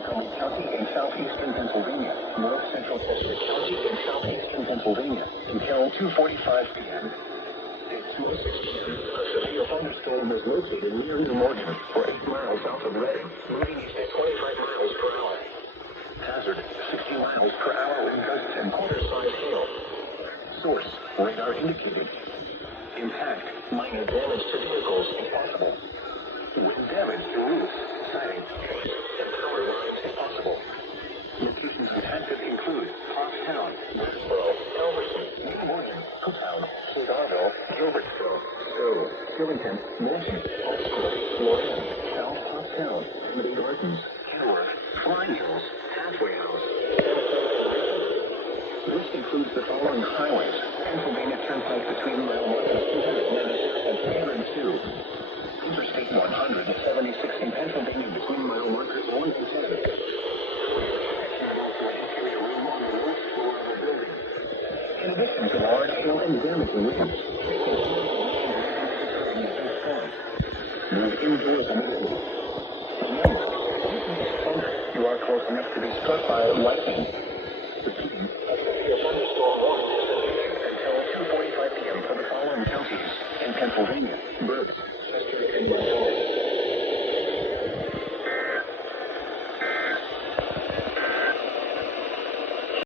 Montgomery County in southeastern Pennsylvania, north central Chester County in southeastern Pennsylvania until 2:45 p.m. At 2:06 p.m., a severe thunderstorm was located near New Morgan, or 8 miles south of Reading, moving east at 25 miles per hour. Hazard, 60 miles per hour wind gusts and quarter-size hail. Source, radar indicated. Impact, minor damage to vehicles if possible. Wind damage to roofs, siding, trees, and power lines if possible. Locations impacted include Allentown, Westboro, Elverson, New Morgan, Cooktown, Cedarville, Gilbertsville, Stowe, Killington, Moulton, Oxford, Lorraine, South Uptown, Amity Gardens, Kenworth, Flying Hills, Halfway House. This includes the following highways: Pennsylvania Turnpike between mile markers 296 and 302. Interstate 176 in Pennsylvania between mile markers 1 and 10. In addition to large hail and damaging winds, move indoors immediately. Remember, if you see thunder, you are close enough to be struck by lightning. The thunderstorm warning is until 2:45 p.m. for the following counties in Pennsylvania: Berks, Chester, and Montgomery.